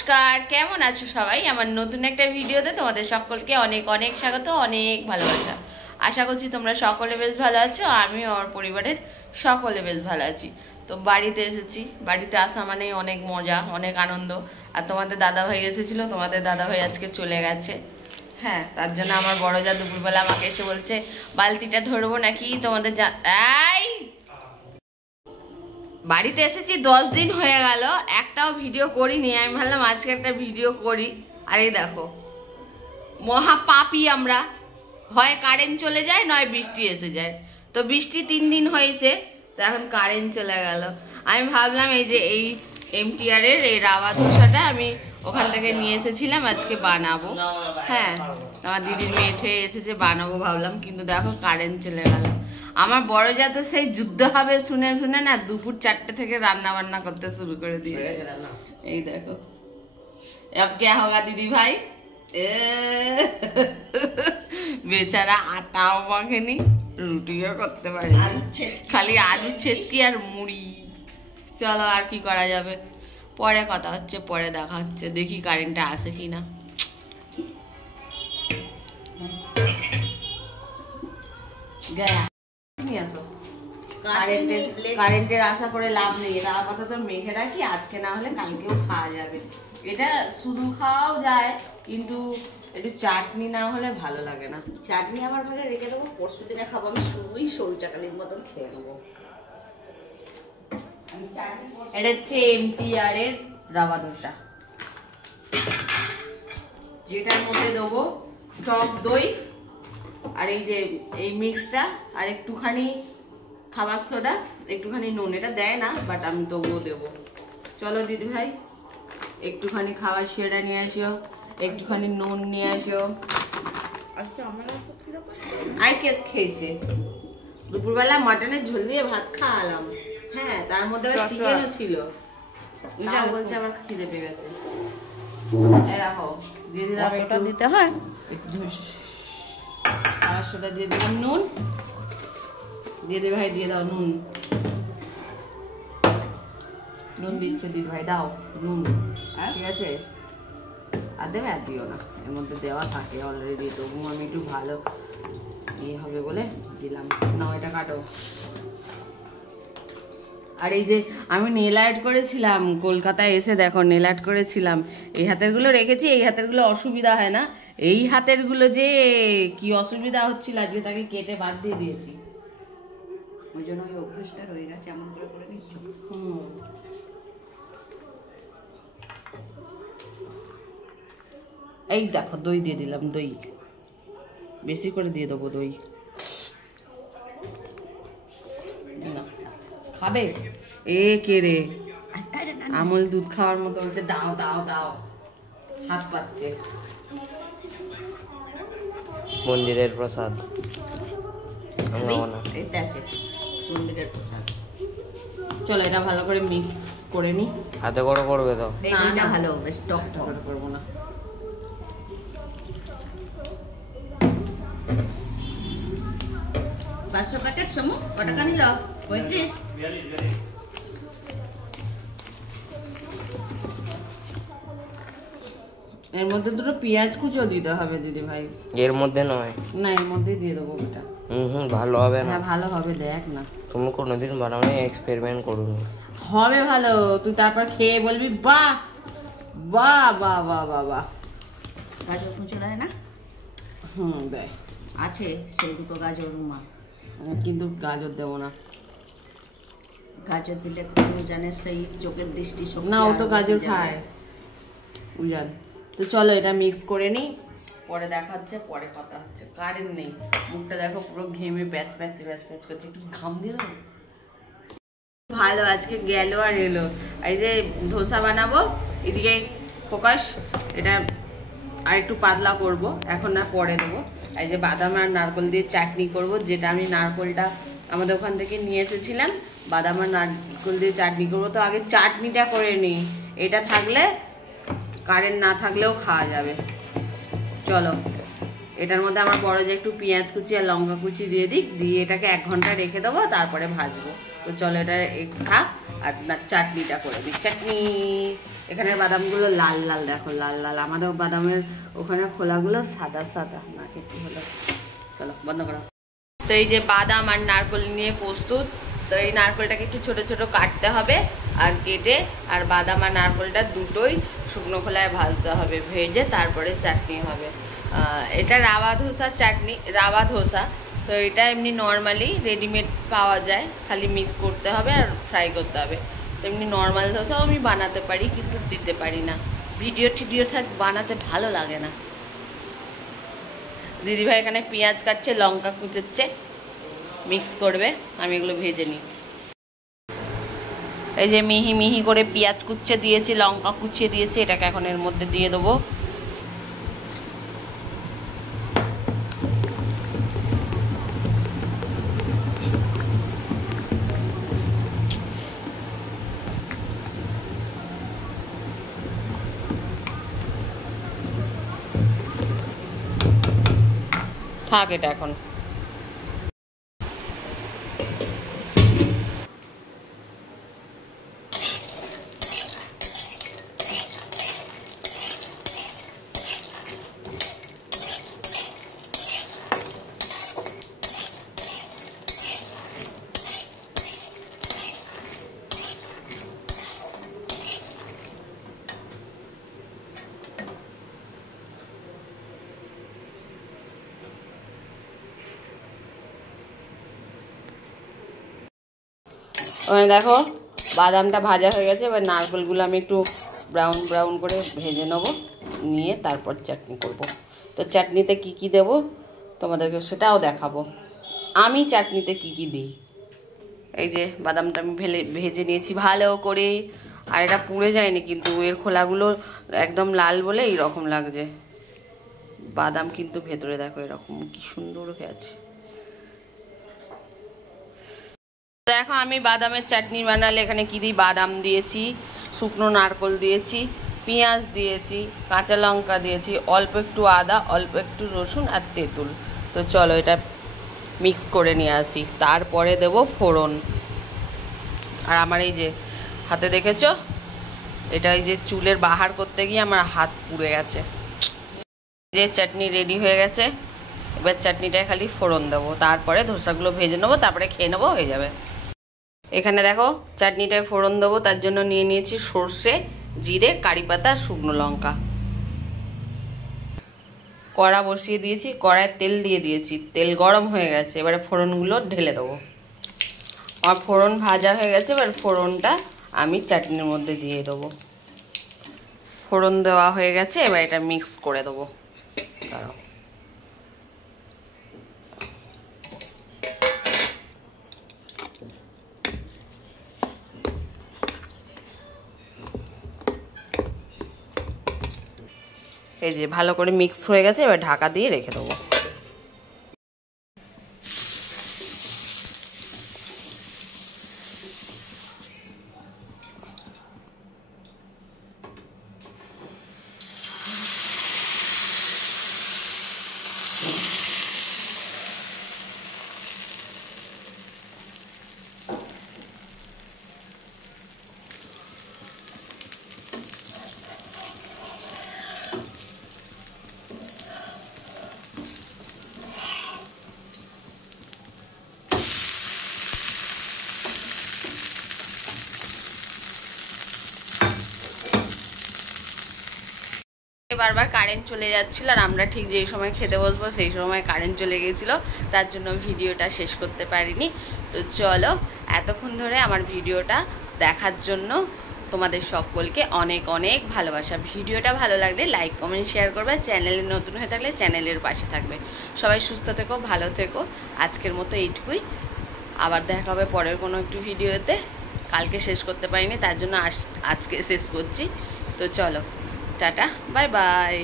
নমস্কার, কেমন আছো সবাই? আমার নতুন একটা ভিডিওতে তোমাদের সকলকে অনেক অনেক স্বাগত, অনেক ভালোবাসা। আশা করছি তোমরা সকলে বেশ ভালো আছো। আমি আমার পরিবারের সকলে বেশ ভালো আছি। তো বাড়িতে এসেছি, বাড়িতে আসা মানে অনেক মজা, অনেক আনন্দ। আর তোমাদের দাদাভাই এসেছিল, তোমাদের দাদাভাই আজকে চলে গেছে। হ্যাঁ, তার জন্য আমার বড় যা দুপুরবেলা আমাকে এসে বলছে বালতিটা ধরবো নাকি তোমাদের বাড়িতে এসেছি 10 দিন হয়ে গেল, একটাও ভিডিও করিনি। আমি ভাবলাম আজকে একটা ভিডিও করি। আর এই দেখো, মহা পাপী আমরা, হয় কারেন্ট চলে যায় নয় বৃষ্টি এসে যায়। তো বৃষ্টি 3 দিন হয়েছে, তো এখন কারেন্ট চলে গেল। আমি ভাবলাম এই যে এই MTR এর এই রাওয়া ধোসাটা আমি ওখান থেকে নিয়ে এসেছিলাম, আজকে বানাবো। হ্যাঁ, আমার দিদির মেয়ে এসেছে, বানাবো ভাবলাম, কিন্তু দেখো কারেন্ট চলে গেল। আমার বড় যা তো সেই যুদ্ধ হবে শুনে শুনে না দুপুর 4টে থেকে রান্না বান্না করতে শুরু করে দিয়েছে। এই দেখো, अब क्या होगा दीदी भाई? বেচারা আটাও মাখেনি, রুটিও করতে পারে, খালি আলু ছেচকি আর মুড়ি। চলো, আর কি করা যাবে, পরে কথা হচ্ছে, পরে দেখা হচ্ছে। দেখি কারেন্টটা আসে কিনা। কারেন্টের আশা করে লাভ নেই, এটা আপাতত মেখে রাখি, আজকে না হলে কালকেও খাওয়া যাবে। এটা শুধু খাওয়াও যায়, কিন্তু একটু চাটনি না হলে ভালো লাগে না। চাটনি আমার ভাগে রেখে দেবো, পরশু দিনে খাবো। আমি শুধুই সরু চাকালির মতন খেয়ে নেবো। এটা হচ্ছে MTR এর রাওয়া ধোসা, যেটার মধ্যে দেবো টক দই আর এই যে এই মিক্সটা আর একটুখানি খাবার সোডা, একটুখানি নুন। এটা দেয় না, বাট আমি তবুও দেবো। চলো দিদি ভাই, একটুখানি খাবার সোডা নিয়ে আসো, একটুখানি নুন নিয়ে আসো। আর কেস খেয়েছে দুপুরবেলা মটনের ঝোল দিয়ে ভাত খাওয়ালাম। হ্যাঁ, তার মধ্যে চিকেনও ছিল। বলছে আমার খিদে পেয়ে গেছে। দেখো দিয়ে দিলাম, একটু দিতে হয়, খাবার সোডা দিয়ে দিলাম, নুন দিয়ে দিদি ভাই, দিয়ে দাও নুন। নুন দিচ্ছে দিদি ভাই, দাও নুন। ঠিক আছে, আর দেবে, আর দিও না, এর মধ্যে দেওয়া থাকে অলরেডি, তবু আমি একটু ভালো ইয়ে হবে বলে দিলাম। নাও এটা কাটো। আর এই যে আমি নেল আর্ট করেছিলাম কলকাতায় এসে, দেখো নেল আর্ট করেছিলাম। এই হাতের গুলো রেখেছি, এই হাতের গুলো অসুবিধা হয় না। এই হাতের গুলো যে কি অসুবিধা হচ্ছিল, আজকে তাকে কেটে বাদ দিয়ে দিয়েছি। ওই জন্য ওই অভ্যাসটা রয়ে গেছে, এমন করে করে নিচ্ছ। এই দেখো, দই দিয়ে দিলাম, দই বেশি করে দিয়ে দেবো দই। খাবে এ কে রে? আমল দুধ খাওয়ার মতো বলছে দাও দাও দাও, হাত পাচ্ছে। মন্দিরের প্রসাদ, এটা আছে মন্দিরের প্রসাদ। চলো এটা ভালো করে মিক্স করে নি। হাতে করে করবে তো? এইটা ভালো, বেশ টক টক করবো না। 500 প্যাকেট সমু কত টাকা নিল? 35। এর মধ্যে দুটো পেঁয়াজ কুচো দিতে হবে দিদি ভাই। এর মধ্যে নয়, না এর মধ্যেই দিয়ে দেবো এটা। ভালো হবে না। হ্যাঁ ভালো হবে, দেখ না। তুমি কোনোদিন বানাও, এক্সপেরিমেন্ট করুন। হবে ভালো, তুই তারপর খেয়ে বলবি বাহ বাহ বাহ বাহ বাহ বাহ। গাজর কুচো দেয় না? দেয়, আছে সেই দুটো গাজর রুমা, কিন্তু গাজর দেবো না। গাজর দিলে কোনো জানে সেই চোখের দৃষ্টি শক্তি। না, ও তো গাজর খায় উজান। তো চলো এটা মিক্স করে নিই, পরে দেখা হচ্ছে, পরে কথা হচ্ছে। কারেন্ট নেই, মুখটা দেখো পুরো ঘেমে প্যাচ প্যাচ প্যাচ প্যাচ করছে। একটু ঘাম দিয়ে দাও। ভালো আজকে গেল আর এলো। এই যে ধোসা বানাবো, এদিকে ফোকাস এটা আর একটু পাতলা করব, এখন না পরে দেবো। এই যে বাদাম আর নারকেল দিয়ে চাটনি করব, যেটা আমি নারকেলটা আমাদের ওখান থেকে নিয়ে এসেছিলাম। বাদাম আর নারকেল দিয়ে চাটনি করবো। তো আগে চাটনিটা করে নিই, এটা থাকলে কারেন্ট না থাকলেও খাওয়া যাবে। চলো, এটার মধ্যে আমার বড় যে একটু পেঁয়াজ কুচি আর লঙ্কা কুচি দিয়ে দিই, দিয়ে এটাকে 1 ঘন্টা রেখে দেবো, তারপরে ভাজবো। তো চলো এটা থাক, আর চাটনিটা করে দিই। চাটনি এখানের বাদামগুলো লাল লাল, দেখো লাল লাল। আমাদের বাদামের ওখানে খোলাগুলো সাদা সাদা। না খেতে হলো, চলো বন্ধ করো। তো এই যে বাদাম আর নারকেল নিয়ে প্রস্তুত। তো এই নারকেলটাকে একটু ছোট ছোট কাটতে হবে আর কেটে, আর বাদাম আর নারকেলটা দুটোই শুকনো খোলায় ভাজতে হবে, ভেজে তারপরে চাটনি হবে। এটা রাওয়া ধোসার চাটনি, রাওয়া ধোসা। তো এটা এমনি নর্মালি রেডিমেড পাওয়া যায়, খালি মিক্স করতে হবে আর ফ্রাই করতে হবে। এমনি নর্মাল ধোসাও আমি বানাতে পারি, কিন্তু দিতে পারি না, ভিডিও টিডিও থাক বানাতে ভালো লাগে না। দিদিভাই এখানে পেঁয়াজ কাটছে, লঙ্কা কুচোচ্ছে, মিক্স করবে, আমি এগুলো ভেজে নিই। এই যে মিহি মিহি করে পেঁয়াজ কুচে দিয়েছি, লঙ্কা কুচিয়ে দিয়েছি, এটাকে এখন এর মধ্যে দিয়ে দেবো। থাক এটা এখন। ওখানে দেখো বাদামটা ভাজা হয়ে গেছে। এবার নারকেলগুলো আমি একটু ব্রাউন ব্রাউন করে ভেজে নেব, নিয়ে তারপর চাটনি করব। তো চাটনিতে কি কি দেব তোমাদেরকে সেটাও দেখাবো, আমি চাটনিতে কি কি দিই। এই যে বাদামটা আমি ভেজে নিয়েছি ভালো করে, আর এটা পুড়ে যায়নি কিন্তু, এর খোলাগুলো একদম লাল বলে এইরকম লাগছে। বাদাম কিন্তু ভেতরে দেখো এরকম কি সুন্দর হয়ে আছে। দেখো আমি বাদামের চাটনি বানালে এখানে কি দিই, বাদাম দিয়েছি, শুকনো নারকেল দিয়েছি, পেঁয়াজ দিয়েছি, কাঁচা লঙ্কা দিয়েছি, অল্প একটু আদা, অল্প একটু রসুন আর তেঁতুল। তো চলো এটা মিক্স করে নিয়ে আসি, তারপরে দেব ফোড়ন। আর আমার এই যে হাতে দেখেছো, এটা এই যে চুলের বাহার করতে গিয়ে আমার হাত পুড়ে গেছে। যে চাটনি রেডি হয়ে গেছে, এবার চাটনিটায় খালি ফোড়ন দেবো, তারপরে ধোসাগুলো ভেজে নেবো, তারপরে খেয়ে নেবো, হয়ে যাবে। এখানে দেখো চাটনিটায় ফোড়ন দেবো, তার জন্য নিয়ে নিয়েছি সর্ষে, জিরে, কারি পাতা, শুকনো লঙ্কা। কড়া বসিয়ে দিয়েছি, কড়ায় তেল দিয়ে দিয়েছি, তেল গরম হয়ে গেছে, এবারে ফোড়নগুলো ঢেলে দেবো। আমার ফোড়ন ভাজা হয়ে গেছে, এবার ফোড়নটা আমি চাটনির মধ্যে দিয়ে দেবো। ফোড়ন দেওয়া হয়ে গেছে, এবার এটা মিক্স করে দেবো। দাঁড়াও, এই যে ভালো করে মিক্স হয়ে গেছে, এবার ঢাকা দিয়ে রেখে দেবো। বারবার কারেন্ট চলে যাচ্ছিল, আর আমরা ঠিক যেই সময় খেতে বসবো সেই সময় কারেন্ট চলে গিয়েছিল, তার জন্য ভিডিওটা শেষ করতে পারিনি। তো চলো, এতক্ষণ ধরে আমার ভিডিওটা দেখার জন্য তোমাদের সকলকে অনেক অনেক ভালোবাসা। ভিডিওটা ভালো লাগলে লাইক কমেন্ট শেয়ার করবে, চ্যানেলে নতুন হয়ে থাকলে চ্যানেলের পাশে থাকবে। সবাই সুস্থ থেকো, ভালো থেকো। আজকের মতো এইটুকুই, আবার দেখা হবে পরের কোনো একটু ভিডিওতে। কালকে শেষ করতে পারিনি, তার জন্য আজকে শেষ করছি। তো চলো, টাটা, বাই বাই।